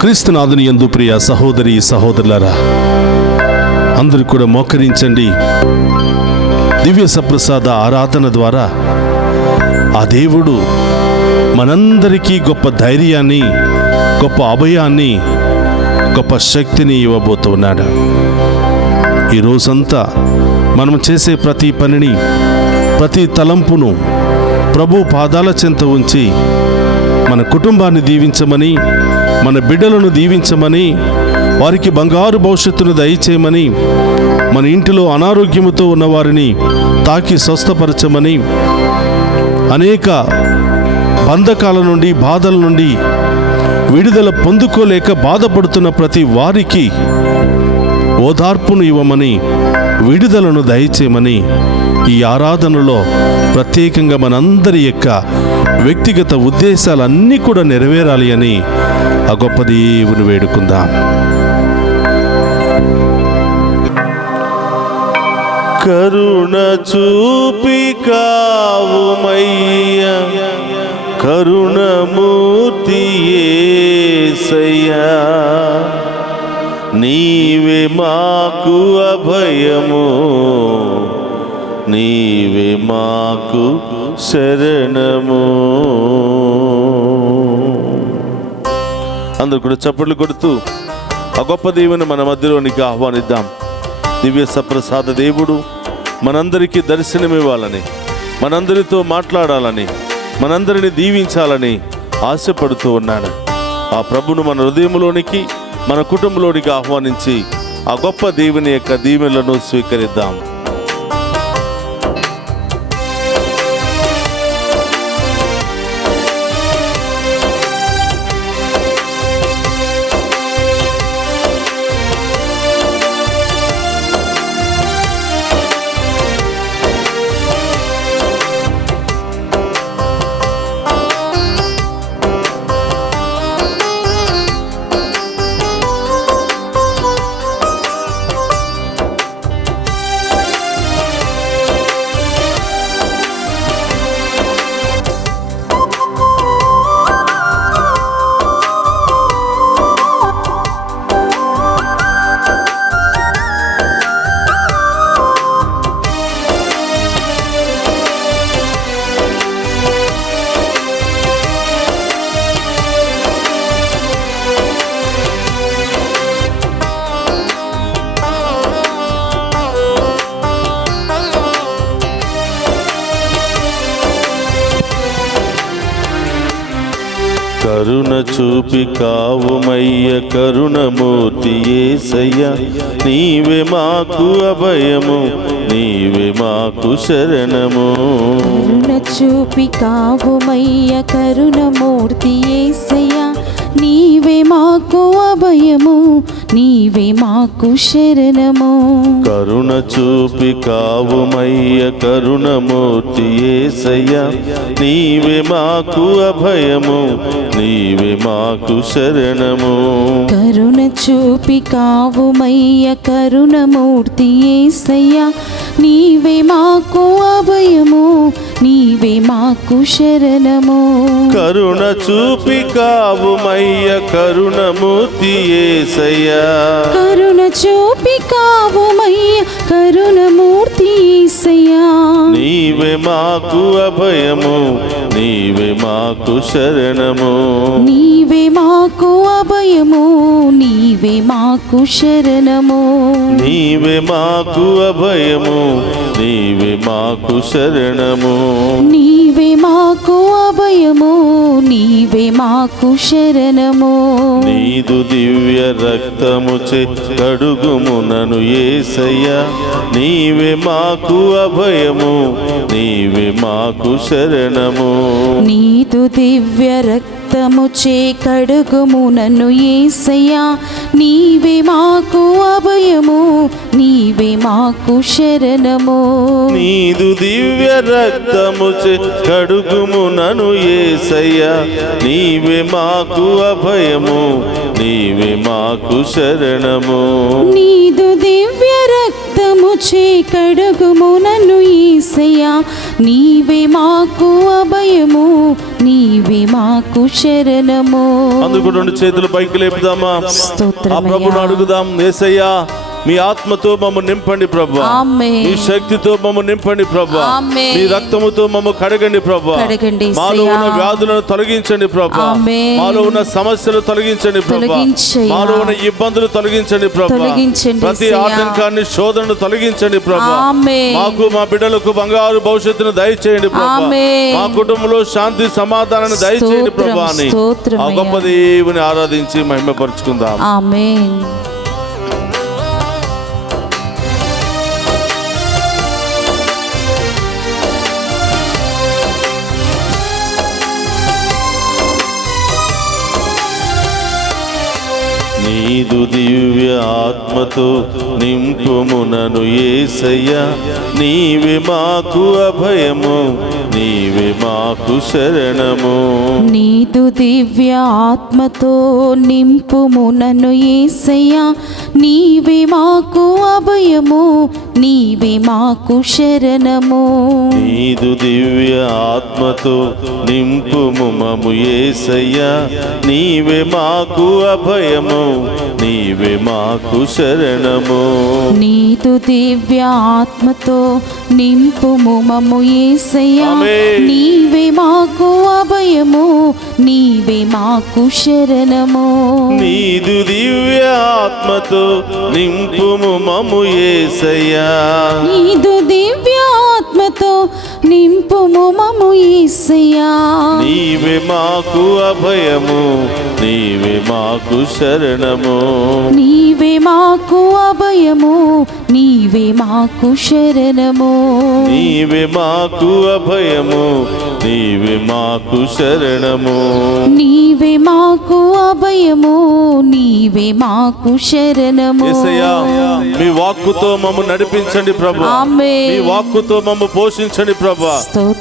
క్రీస్తునాథుని యందు ప్రియ సహోదరి సహోదరులారా, అందరూ కూడా మోకరించండి. దివ్య సప్రసాద ఆరాధన ద్వారా ఆ దేవుడు మనందరికీ గొప్ప ధైర్యాన్ని, గొప్ప అభయాన్ని, గొప్ప శక్తిని ఇవ్వబోతున్నాడు. ఈ రోజంతా మనం చేసే ప్రతి పనిని, ప్రతి తలంపును ప్రభు పాదాల చెంత ఉంచి మన కుటుంబాన్ని దీవించమని, మన బిడ్డలను దీవించమని, వారికి బంగారు భవిష్యత్తును దయచేయమని, మన ఇంటిలో అనారోగ్యముతో ఉన్నవారిని తాకి స్వస్థపరచమని, అనేక బంధకాల నుండి, బాధల నుండి విడుదల పొందుకోలేక బాధపడుతున్న ప్రతి వారికి ఓదార్పును ఇవ్వమని, విడుదలను దయచేయమని ఈ ఆరాధనలో ప్రత్యేకంగా మనందరి యొక్క వ్యక్తిగత ఉద్దేశాలన్నీ కూడా నెరవేరాలి అని ఆ గొప్ప దేవుని వేడుకుందాం. కరుణ చూపి కావుమయ్యా, కరుణమూర్తి యేసయ్యా, నీవే మాకు అభయము, నీవే మాకు శరణము. అందరూ కూడా చప్పట్లు కొడుతూ ఆ గొప్ప దేవుని మన మధ్యలోనికి ఆహ్వానిద్దాం. దివ్య సప్రసాద దేవుడు మనందరికీ దర్శనమివ్వాలని, మనందరితో మాట్లాడాలని, మనందరిని దీవించాలని ఆశపడుతూ ఉన్నాడు. ఆ ప్రభును మన హృదయంలోనికి, మన కుటుంబంలోనికి ఆహ్వానించి ఆ గొప్ప దేవుని యొక్క దీవెనలను స్వీకరిద్దాం. కరుణ చూపి కావుమయ్య, కరుణమూర్తి యేసయ్యా, నీవే మాకు అభయము, నీవే మాకు శరణము. కరుణ చూపి కావుమయ్య, కరుణమూర్తి యేసయ్యా, నీవే మాకు అభయము, నీవే మాకు శరణము. కరుణ చూపి కావుమయ్య, కరుణమూర్తి యేసయ్యా, నీవే మాకు అభయము, నీవే మాకు శరణము. కరుణ చూపి కావుమయ్య, కరుణమూర్తి యేసయ్యా, నీవే మాకు అభయము, నీవే మాకు శరణము. కరుణ చూపి కావుమయ్య, కరుణమూర్తి యేసయ్యా, కరుణ చూపి కావుమయ్య, కరుణమూర్తి యేసయ్యా, నీవే మాకు అభయము, నీవే మాకు శరణము. నీవే మాకు అభయము, నీవే మాకు శరణము. నీవే మాకు అభయము, నీవే మాకు శరణము. నీవే మాకు అభయము, నీవే మాకు శరణము. నీదు దివ్య రక్తముచే కడుగుము నన్ను యేసయ్యా, నీవే మాకు అభయము, నీవే మాకు శరణము. నీదు దివ్య రక్తముచే కడుగుము నన్ను యేసయ్యా, నీవే మాకు అభయము, నీవే మాకు శరణము. నీదు దివ్య రక్తముచే కడుగుము నన్ను యేసయ్యా, నీవే మాకు అభయము, నీవే మాకు శరణము. నీదు దివ్య రక్త చే కడుగుము నన్ను యేసయ్యా, నీవే మాకు అభయము, నీవే మాకు శరణము. అందుకు రెండు చేతులు పైకి లేపుదామా, ఆ ప్రభుని అడుగుదాం. యేసయ్యా, మీ ఆత్మతో మమ్ము నింపండి ప్రభా, మీ శక్తితో మమ్ము నింపండి ప్రభా, మీ రక్తముతో మమ్ము కడగండి ప్రభా, మాలో ఉన్న వ్యాధులను తొలగించండి ప్రభా, మాలో ఉన్న సమస్యలు తొలగించండి ప్రభా, మాలో ఉన్న ఇబ్బందులు తొలగించండి ప్రభా, ప్రతి ఆటంకాన్ని శోధనను తొలగించండి ప్రభా, మాకు మా బిడ్డలకు బంగారు భవిష్యత్తును దయచేయండి ప్రభా, మా కుటుంబంలో శాంతి సమాధానాన్ని దయచేయండి ప్రభా అని ఆ గొప్ప దేవుని ఆరాధించి మహిమపరుచుకుందాం. ఆమేన్. నీదు దివ్య ఆత్మతో నింపుమునను యేసయ్యా, నీవే మాకు అభయము, నీవే మాకు శరణము. నీదు దివ్య ఆత్మతో నింపుమునను యేసయ్యా, నీవే మాకు అభయము, నీవే మాకు శరణము. నీదు దివ్య ఆత్మతో నింపుము మము యేసయ్యా, నీవే మాకు అభయము, నీవే మాకు శరణము. నీదు దివ్య ఆత్మతో నింపుము మము యేసయ్యా, నీవే మాకు అభయము, నీవే మాకు శరణము. నీదు దివ్య ఆత్మతో నింపుము మము యేసయ్యా, నీదు దివ్య ఆత్మతో నింపుము మము యేసయ్యా, నీవే మాకు అభయము, నీవే మాకు శరణము. నీవే మాకు అభయము, నీవే మాకు శరణము. నీవే మాకు అభయము, నీవే మాకు శరణము. నీవే మాకు అభయము, నీవే మాకు శరణము. యేసయ్యా, మీ వాక్కుతో మమ్ము నడిపించండి ప్రభు, ఆమేన్. మీ వాక్కుతో మమ్ము పోషించండి ప్రభా,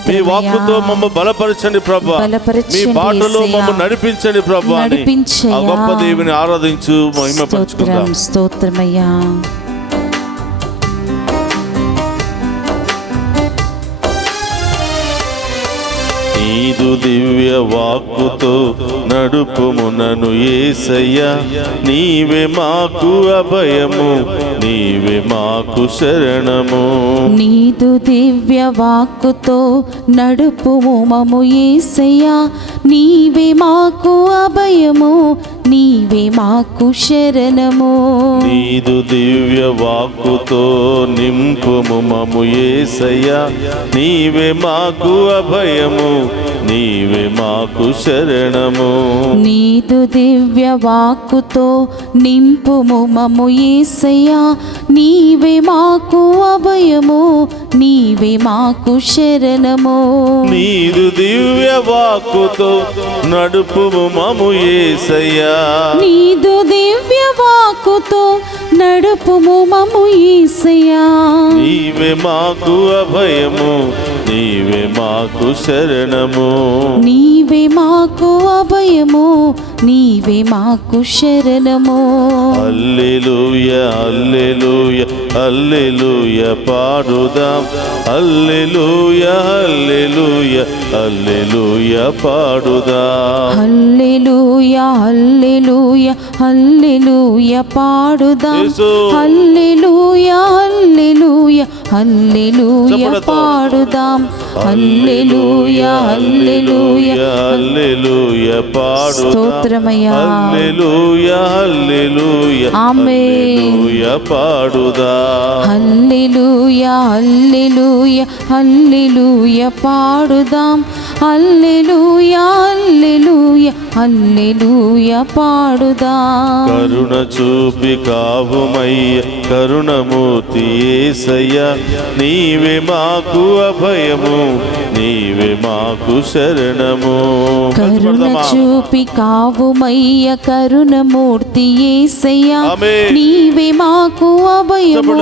మీ వాక్కుతో మమ్ము బలపరచండి ప్రభా, మీ బాటలో మమ్ము నడిపించండి ప్రభా అని ఆ గొప్ప దేవుని ఆరాధించు మహిమపరచుకుందాం. స్తోత్రమయ్యా. నీదు దివ్య వాక్కుతో నడుపుమునను యేసయ్యా, నీవే మాకు అభయము, నీవే మాకు శరణము. నీదు దివ్య వాక్కుతో నడుపుము మము యేసయ్యా, నీవే మాకు అభయము, నీవే మాకు శరణము. నీదు దివ్య వాక్కుతో నింపుము మము యేసయ్యా, నీవే మాకు అభయము, నీవే మాకు శరణము. నీదు దివ్య వాక్కుతో నింపుము మము యేసయ్యా, నీవే మాకు అభయము, నీవే మాకు శరణము. నీదు దివ్య వాక్కుతో నడుపుము మము యేసయ్యా, నీదు దివ్య వాక్కుతో నడుపుము మము యేసయ్యా, నీవే మాకు అభయము, నీవే మాకు శరణము. నీవే మాకు అభయము, నీవే మాకు శరణము. హల్లెలూయా హల్లెలూయా హల్లెలూయా పాడుదాం, హల్లెలూయా హల్లెలూయా హల్లెలూయా పాడుదాం. హల్లెలూయా హల్లెలూయా హల్లెలూయా పాడుదాం, హల్లెలూయా హల్లెలూయా హల్లెలూయా పాడుదాం. హల్లెలూయా హల్లెలూయా హల్లెలూయా పాడుదాం. స్తోత్రమయ్యా. హల్లెలూయా హల్లెలూయా హల్లెలూయా పాడుదాం. హల్లెలూయా హల్లెలూయా హల్లెలూయా పాడుదాం. హల్లెలూయా హల్లెలూయా హల్లెలూయా పాడుదాం. కరుణ చూపి కావుమయ్య కరుణమూర్తి యేసయ్యా, నీవే మాకు అభయము, నీవే మాకు శరణము. కరుణ చూపి కావుమయ్య కరుణమూర్తి యేసయ్యా, నీవే మాకు అభయము,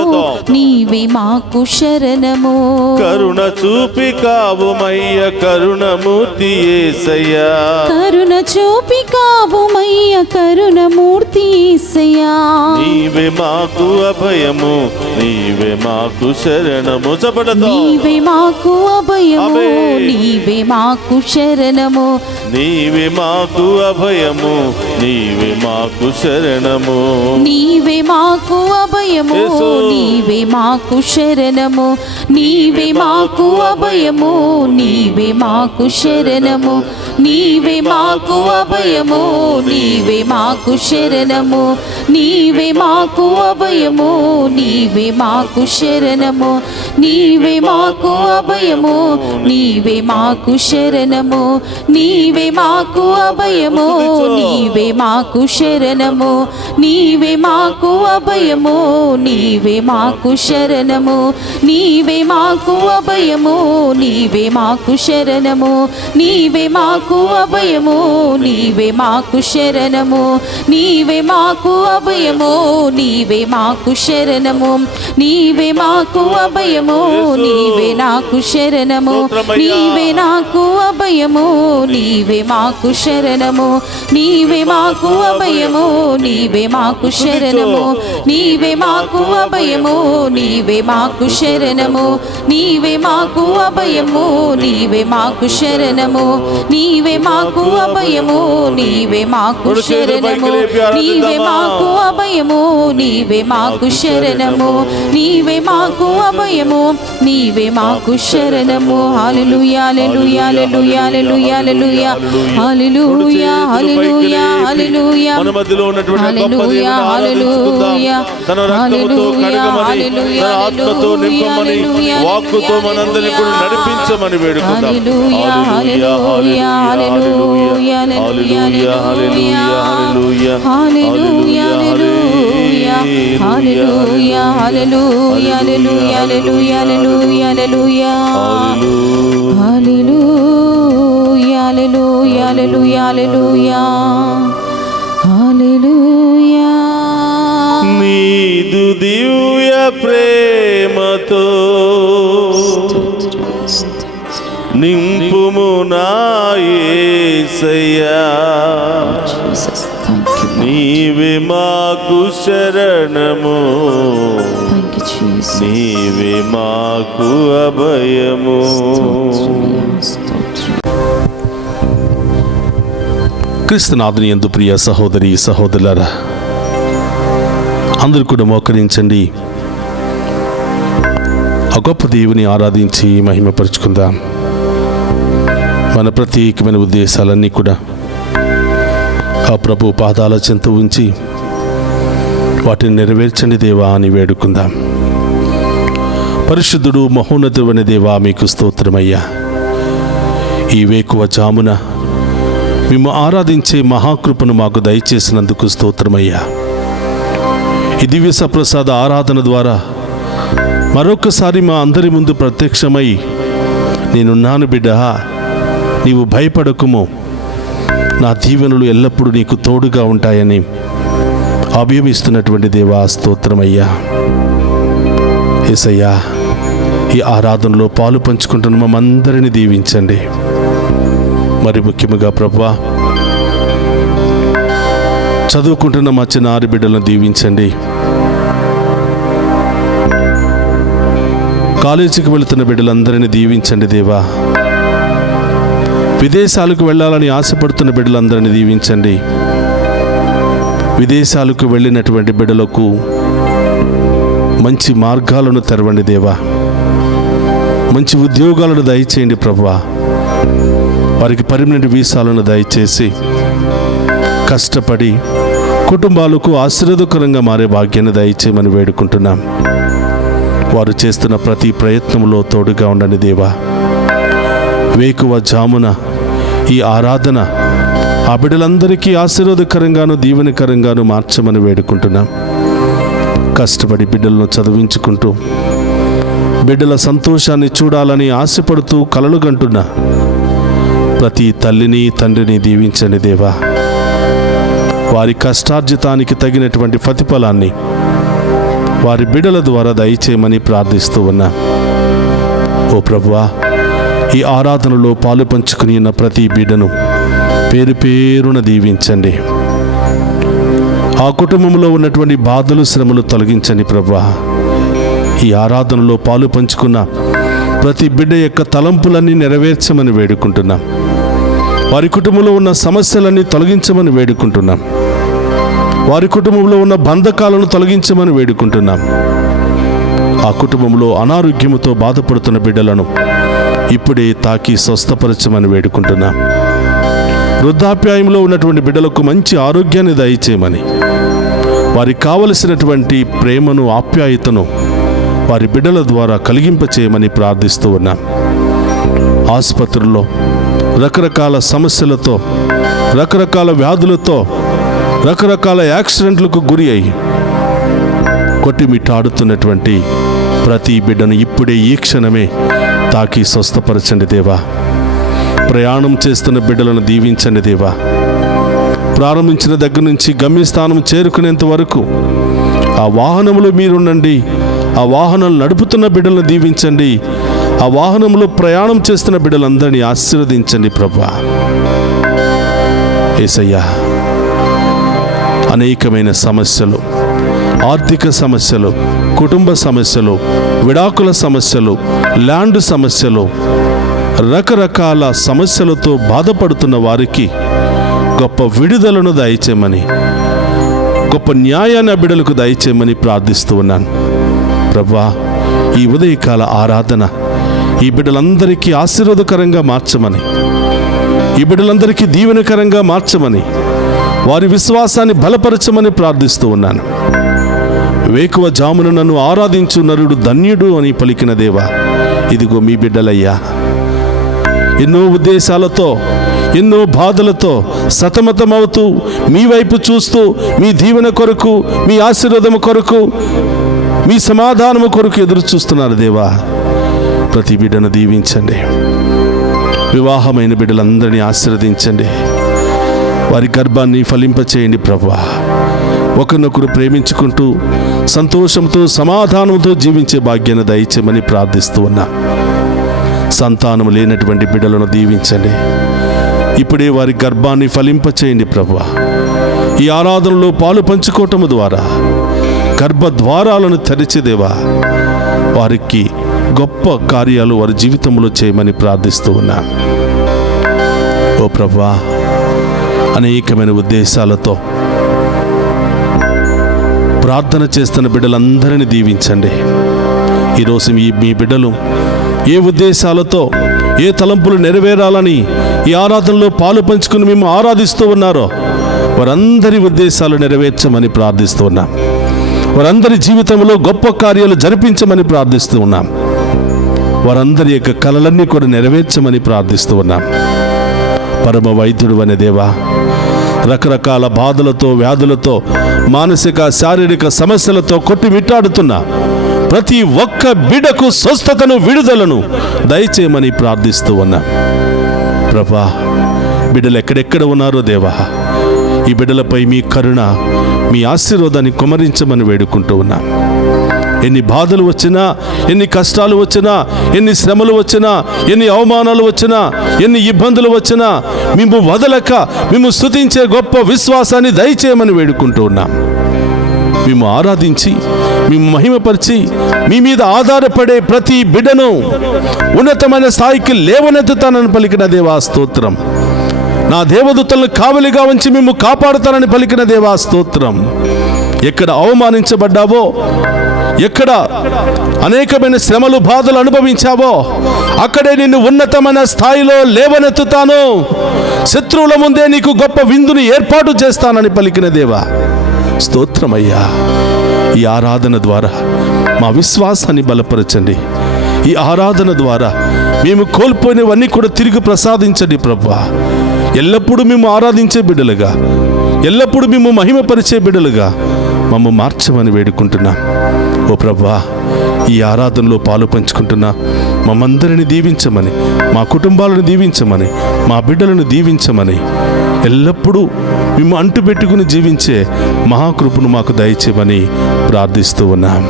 నీవే మాకు శరణము. కరుణ చూపి కావుమయ్య కరుణమూర్తి యేసయ్యా, కరుణ చూపి కావుమయ్య కరుణమూర్తి యేసయ్యా, నీవే మాకు అభయము, నీవే మాకు శరణము. చపడతో నీవే మాకు అభయము, నీవే మాకు శరణము. నీవే మాకు అభయము, నీవే మాకు శరణము. నీవే మాకు అభయము, నీవే మాకు శరణము. నీవే మాకు అభయము, నీవే మాకు శరణము. నీవే మాకు అభయము, నీవే మాకు శరణము. నీవే మాకు అభయము, నీవే మాకు శరణము. నీవే మాకు అభయము, నీవే మాకు శరణము. నీవే మాకు అభయము, నీవే మాకు శరణము. నీవే మాకు అభయము, నీవే మాకు శరణము. నీవే మాకు అభయము, నీవే మాకు శరణము. నీవే మాకు అభయము, నీవే మాకు శరణము. నీవే మాకు అభయము, నీవే మాకు శరణము. నీవే మాకు అభయము, నీవే నాకు శరణము. నీవే నాకు అభయము, నీవే మాకు శరణము. నీవే మాకు అభయము, నీవే మాకు శరణము. నీవే మాకు అభయము, నీవే మాకు శరణము. నీవే మాకు అభయము, నీవే మాకు శరణము. నీవే మాకు అభయము, నీవే మాకు శరణము. నీవే మాకు అభయము, నీవే మాకు శరణము. నీవే మాకు అభయము, నీవే మాకు శరణము. హల్లెలూయా హల్లెలూయా హల్లెలూయా హల్లెలూయా హల్లెలూయా హల్లెలూయా హల్లెలూయా. మన మధ్యలో ఉన్నటువంటి గొప్ప దేవుని ఆరాధించుకుందాం. తన రక్తముతో కడగమని, తన ఆత్మతో నింపమని, వాక్కుతో మనందరినీ కూడా నడిపించమని వేడుకుందాం. హల్లెలూయా హల్లెలూయా హల్లెలూయా హల్లెలూయా హల్లెలూయా హల్లెలూయా హల్లెలూయా హల్లెలూయా హల్లెలూయా హల్లెలూయా హల్లెలూయా హల్లెలూయా హల్లెలూయా హల్లెలూయా హల్లెలూయా హల్లెలూయా. నీదు దివ్య ప్రేమతో నింపుము నా యేసయ్యా. నీవే మాకు శరణము, నీవే మాకు అభయము. క్రీస్తునాథుని యందు ప్రియ సహోదరి సహోదరులారా, అందరూ కూడా మోకరించండి. ఆ గొప్ప దేవుని ఆరాధించి మహిమపరుచుకుందాం. మన ప్రత్యేకమైన ఉద్దేశాలన్నీ కూడా ఆ ప్రభు పాదాల చెంత ఉంచి వాటిని నెరవేర్చండి దేవా అని వేడుకుందాం. పరిశుద్ధుడు మహోన్నతుడైన దేవా, మీకు స్తోత్రమయ్యా. ఈ వేకువ జామున మేము ఆరాధించే మహాకృపను మాకు దయచేసినందుకు స్తోత్రమయ్యా. ఈ దివ్య సప్రసాద ఆరాధన ద్వారా మరొకసారి మా అందరి ముందు ప్రత్యక్షమై, నేనున్నాను బిడ్డ, నీవు భయపడకుము, నా దీవెనలు ఎల్లప్పుడూ నీకు తోడుగా ఉంటాయని అభయమిస్తున్నటువంటి దేవా స్తోత్రమయ్యా. యేసయ్యా, ఈ ఆరాధనలో పాలు పంచుకుంటున్న మమ్మందరినీ దీవించండి. మరి ముఖ్యముగా ప్రభువా, చదువుకుంటున్న మా చిన్న ఆరు బిడ్డలను దీవించండి. కాలేజీకి వెళుతున్న బిడ్డలందరినీ దీవించండి దేవా. విదేశాలకు వెళ్ళాలని ఆశపడుతున్న బిడ్డలందరినీ దీవించండి. విదేశాలకు వెళ్ళినటువంటి బిడ్డలకు మంచి మార్గాలను తెరవండి దేవా. మంచి ఉద్యోగాలను దయచేయండి ప్రభువా. వారికి పర్మనెంట్ వీసాలను దయచేసి కష్టపడి కుటుంబాలకు ఆశీర్వాదకరంగా మారే భాగ్యాన్ని దయచేయమని వేడుకుంటున్నాం. వారు చేస్తున్న ప్రతి ప్రయత్నంలో తోడుగా ఉండండి దేవా. వేకువ జామున ఈ ఆరాధన ఆ బిడ్డలందరికీ ఆశీర్వాదకరంగాను దీవెనకరంగాను మార్చమని వేడుకుంటున్నాం. కష్టపడి బిడ్డలను చదివించుకుంటూ బిడ్డల సంతోషాన్ని చూడాలని ఆశపడుతూ కలలు గంటున్న ప్రతి తల్లిని తండ్రిని దీవించండి దేవా. వారి కష్టార్జితానికి తగినటువంటి ప్రతిఫలాన్ని వారి బిడ్డల ద్వారా దయచేయమని ప్రార్థిస్తూ ఉన్నా. ఓ ప్రభువా, ఈ ఆరాధనలో పాలు పంచుకుని ఉన్న ప్రతి బిడ్డను పేరు పేరున దీవించండి. ఆ కుటుంబంలో ఉన్నటువంటి బాధలు శ్రమలు తొలగించండి ప్రభువా. ఈ ఆరాధనలో పాలు పంచుకున్న ప్రతి బిడ్డ యొక్క తలంపులన్నీ నెరవేర్చమని వేడుకుంటున్నాం. వారి కుటుంబంలో ఉన్న సమస్యలన్నీ తొలగించమని వేడుకుంటున్నాం. వారి కుటుంబంలో ఉన్న బంధకాలను తొలగించమని వేడుకుంటున్నాం. ఆ కుటుంబంలో అనారోగ్యముతో బాధపడుతున్న బిడ్డలను ఇప్పుడే తాకి స్వస్థపరచమని వేడుకుంటున్నాం. వృద్ధాప్యాయంలో ఉన్నటువంటి బిడ్డలకు మంచి ఆరోగ్యాన్ని దయచేయమని, వారికి కావలసినటువంటి ప్రేమను ఆప్యాయతను వారి బిడ్డల ద్వారా కలిగింపచేయమని ప్రార్థిస్తూ ఉన్నాం. ఆసుపత్రుల్లో రకరకాల సమస్యలతో, రకరకాల వ్యాధులతో, రకరకాల యాక్సిడెంట్లకు గురి అయ్యి కొట్టిమిట్టాడుతున్నటువంటి ప్రతి బిడ్డను ఇప్పుడే ఈ క్షణమే తాకి స్వస్థపరచండి దేవా. ప్రయాణం చేస్తున్న బిడ్డలను దీవించండి దేవా. ప్రారంభించిన దగ్గర నుంచి గమ్యస్థానం చేరుకునేంత వరకు ఆ వాహనంలో మీరుండండి. ఆ వాహనాలు నడుపుతున్న బిడ్డలను దీవించండి. ఆ వాహనంలో ప్రయాణం చేస్తున్న బిడ్డలందరినీ ఆశీర్వదించండి ప్రభువా. యేసయ్యా, అనేకమైన సమస్యలు, ఆర్థిక సమస్యలు, కుటుంబ సమస్యలు, విడాకుల సమస్యలు, ల్యాండ్ సమస్యలు, రకరకాల సమస్యలతో బాధపడుతున్న వారికి గొప్ప విడుదలను దయచేయమని, గొప్ప న్యాయాన్ని ఆ బిడ్డలకు దయచేయమని ప్రార్థిస్తూ ఉన్నాను ప్రభువా. ఈ ఉదయకాల ఆరాధన ఈ బిడ్డలందరికీ ఆశీర్వాదకరంగా మార్చమని, ఈ బిడ్డలందరికీ దీవెనకరంగా మార్చమని, వారి విశ్వాసాన్ని బలపరచమని ప్రార్థిస్తూ ఉన్నాను. వేకువ జామున నన్ను ఆరాధించు నరుడు ధన్యుడు అని పలికిన దేవా, ఇదిగో మీ బిడ్డలయ్యా. ఎన్నో ఉద్దేశాలతో, ఎన్నో బాధలతో సతమతమవుతూ మీ వైపు చూస్తూ మీ దీవెన కొరకు, మీ ఆశీర్వాదము కొరకు, మీ సమాధానము కొరకు ఎదురు చూస్తున్నారు దేవా. ప్రతి బిడ్డను దీవించండి. వివాహమైన బిడ్డలందరినీ ఆశీర్వదించండి. వారి గర్భాన్ని ఫలింపచేయండి ప్రభువా. ఒకరినొకరు ప్రేమించుకుంటూ సంతోషంతో సమాధానంతో జీవించే భాగ్యాన్ని దయచేయమని ప్రార్థిస్తూ ఉన్నా. సంతానం లేనటువంటి బిడ్డలను దీవించండి. ఇప్పుడే వారి గర్భాన్ని ఫలింపచేయండి ప్రభువా. ఈ ఆరాధనలో పాలు పంచుకోవటం ద్వారా గర్భద్వారాలను తెరిచేదేవా, వారికి గొప్ప కార్యాలు వారి జీవితంలో చేయమని ప్రార్థిస్తూ ఉన్నా. ఓ ప్రభువా, అనేకమైన ఉద్దేశాలతో ప్రార్థన చేస్తున్న బిడ్డలందరినీ దీవించండి. ఈరోజు మీ బిడ్డలు ఏ ఉద్దేశాలతో, ఏ తలంపులు నెరవేరాలని ఈ ఆరాధనలో పాలు పంచుకుని మేము ఆరాధిస్తూ ఉన్నారో వారందరి ఉద్దేశాలు నెరవేర్చమని ప్రార్థిస్తూ ఉన్నాం. వారందరి జీవితంలో గొప్ప కార్యాలు జరిపించమని ప్రార్థిస్తూ ఉన్నాం. వారందరి యొక్క కలలన్నీ కూడా నెరవేర్చమని ప్రార్థిస్తూ ఉన్నాం. పరమ వైద్యుడు అనే దేవా, రకరకాల బాధలతో, వ్యాధులతో, మానసిక శారీరక సమస్యలతో కొట్టిమిట్టాడుతున్న ప్రతి ఒక్క బిడ్డకు స్వస్థతను, విడుదలను దయచేయమని ప్రార్థిస్తూ ఉన్నా. ప్రభా, బిడ్డలు ఎక్కడెక్కడ ఉన్నారో దేవా, ఈ బిడ్డలపై మీ కరుణ, మీ ఆశీర్వాదాన్ని కుమరించమని వేడుకుంటూ ఉన్నా. ఎన్ని బాధలు వచ్చినా, ఎన్ని కష్టాలు వచ్చినా, ఎన్ని శ్రమలు వచ్చినా, ఎన్ని అవమానాలు వచ్చినా, ఎన్ని ఇబ్బందులు వచ్చినా మేము వదలక మేము స్తుతించే గొప్ప విశ్వాసాన్ని దయచేయమని వేడుకుంటూ ఉన్నాం. మేము ఆరాధించి, మేము మహిమపరిచి, మీ మీద ఆధారపడే ప్రతి బిడ్డను ఉన్నతమైన స్థాయికి లేవనెత్తుతానని పలికిన దేవా స్తోత్రం. నా దేవదూతలను కావలిగా ఉంచి మేము కాపాడుతానని పలికిన దేవా స్తోత్రం. ఎక్కడ అవమానించబడ్డావో, ఎక్కడ అనేకమైన శ్రమలు, బాధలు అనుభవించావో అక్కడే నిన్ను ఉన్నతమైన స్థాయిలో లేవనెత్తుతాను. శత్రువుల ముందే నీకు గొప్ప విందుని ఏర్పాటు చేస్తానని పలికిన దేవా స్తోత్రమయ్యా. ఈ ఆరాధన ద్వారా మా విశ్వాసాన్ని బలపరచండి. ఈ ఆరాధన ద్వారా మేము కోల్పోయినవన్నీ కూడా తిరిగి ప్రసాదించండి ప్రభువా. ఎల్లప్పుడూ మేము ఆరాధించే బిడ్డలుగా, ఎల్లప్పుడూ మేము మహిమపరిచే బిడ్డలుగా మమ్మ మార్చమని వేడుకుంటున్నా. ఓ ప్రభువా, ఈ ఆరాధనలో పాలు పంచుకుంటున్నా మమ్మందరిని దీవించమని, మా కుటుంబాలను దీవించమని, మా బిడ్డలను దీవించమని, ఎల్లప్పుడూ మేము అంటుపెట్టుకుని జీవించే మహాకృపను మాకు దయచేయమని ప్రార్థిస్తూ ఉన్నాం.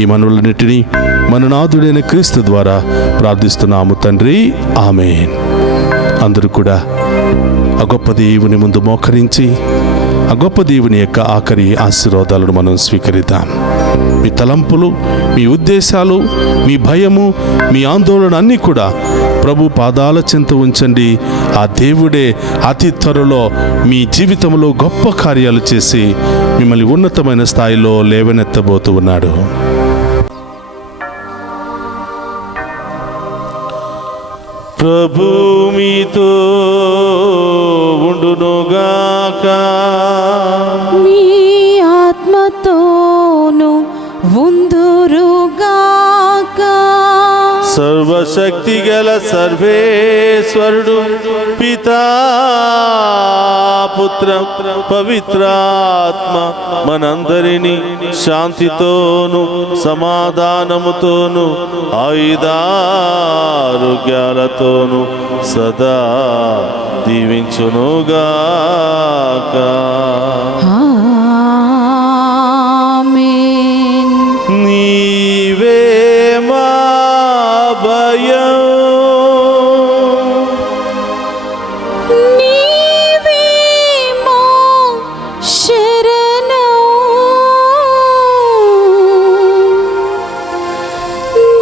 ఈ మనవులన్నిటినీ మన నాథుడైన క్రీస్తు ద్వారా ప్రార్థిస్తున్నాము తండ్రి, ఆమేన్. అందరూ కూడా ఆ గొప్ప దేవుని ముందు మోకరించి ఆ గొప్ప దేవుని యొక్క ఆఖరి ఆశీర్వాదాలను మనం స్వీకరిద్దాం. మీ తలంపులు, మీ ఉద్దేశాలు, మీ భయము, మీ ఆందోళన అన్నీ కూడా ప్రభు పాదాల చెంత ఉంచండి. ఆ దేవుడే అతి త్వరలో మీ జీవితంలో గొప్ప కార్యాలు చేసి మిమ్మల్ని ఉన్నతమైన స్థాయిలో లేవనెత్తబోతూ ఉన్నాడు. ప్రభు మీతో ఉండునుగాక, మీ ఆత్మతోను ఉందురుగాక. సర్వశక్తి గల సర్వేశ్వరుడు పితా పుత్ర పవిత్రాత్మ మనందరినీ శాంతితోను సమాధానముతోను ఆయుధారోగ్యాలతోను సదా దీవించునుగాక. ఆమేన్. నీవే మా భయం, నీవే మా శరణం,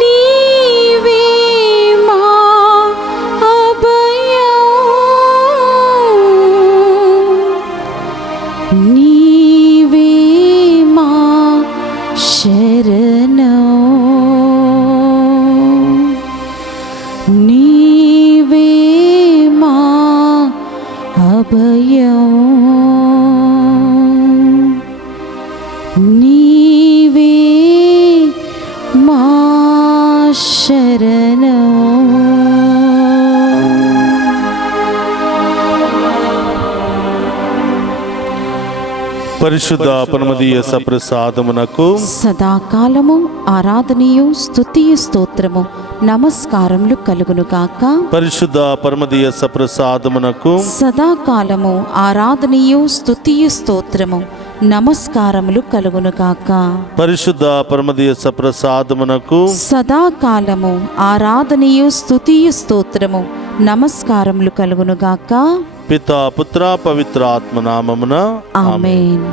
నీవే మా అభయం, నీవే మా శరణం, నీవే మా అభయం, నీవే మా శరణం. పరిశుద్ధ పరమదీయ సప్రసాదమునకు సదాకాలము ఆరాధనీయు స్తుతియు స్తోత్రము నమస్కారములు కలుగునుగాక. పరిశుద్ధ పరమదీయ సప్రసాదమునకు సదాకాలము ఆరాధనీయు స్తుతియు స్తోత్రము నమస్కారములు కలుగునుగాక. పరిశుద్ధ పరమదీయ సప్రసాదమునకు సదాకాలము ఆరాధనీయు స్తుతియు స్తోత్రము నమస్కారములు కలుగునుగాక. పితా పుత్ర పవిత్ర ఆత్మ నామమున ఆమేన్.